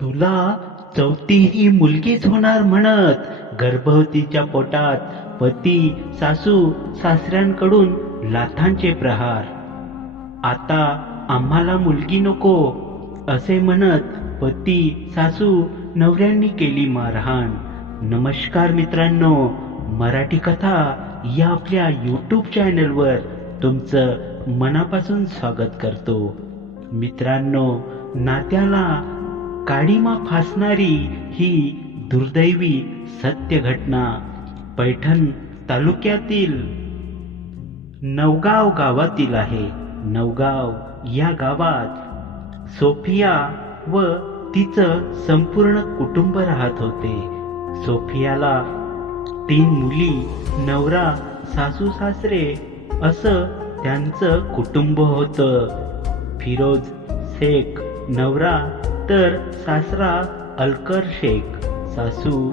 तुला चौथी ही मुलगीच होणार म्हणत गर्भवतीच्या पोटात पती सासू सासऱ्यांकडून लाथांचे प्रहार. आता आम्हाला मुलगी नको असे म्हणत पती सासू नवऱ्यांनी केली मारहाण. नमस्कार मित्रांनो मराठी कथा या आपल्या यूट्यूब चॅनलवर तुमचं मनापासून स्वागत करतो. मित्रांनो नात्याला काडीमा फासणारी ही दुर्दैवी सत्य घटना पैठण तालुक्यातील नवगाव गावातील आहे. नवगाव या गावात सोफिया व तिचं संपूर्ण कुटुंब राहत होते. सोफियाला तीन मुली नवरा सासू सासरे असं त्यांचं कुटुंब होतं. फिरोज शेख नवरा तर सासरा अलकर शेख सासू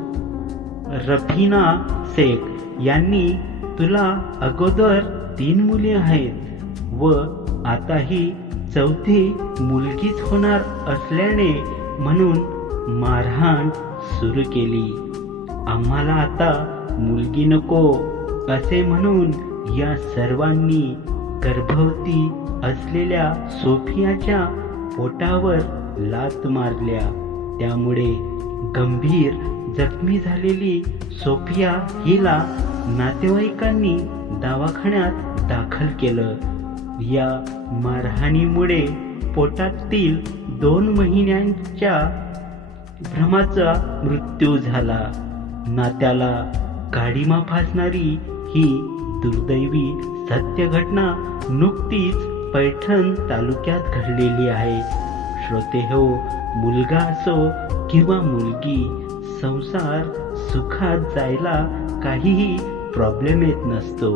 रफीना शेख यांनी तुला अगोदर तीन मुली आहेत व आता ही चौथी मुलगीच होणार असल्याने म्हणून मारहाण सुरू केली. आम्हाला आता मुलगी नको असे म्हणून या सर्वांनी गर्भवती असलेल्या सोफियाच्या पोटावर लात मारल्या. त्यामुळे गंभीर जखमी झालेली सोफिया हिला नातेवाईकांनी दवाखान्यात दाखल केलं. या मारहाणीमुळे पोटातील दोन महिन्यांच्या भ्रमाचा मृत्यू झाला. नात्याला काडीमा फासणारी ही दुर्दैवी सत्य घटना नुकतीच पैठण तालुक्यात घडलेली आहे. श्रोते हो मुलगा असो किंवा मुलगी संसार सुखात जायला काहीही प्रॉब्लेम येत नसतो.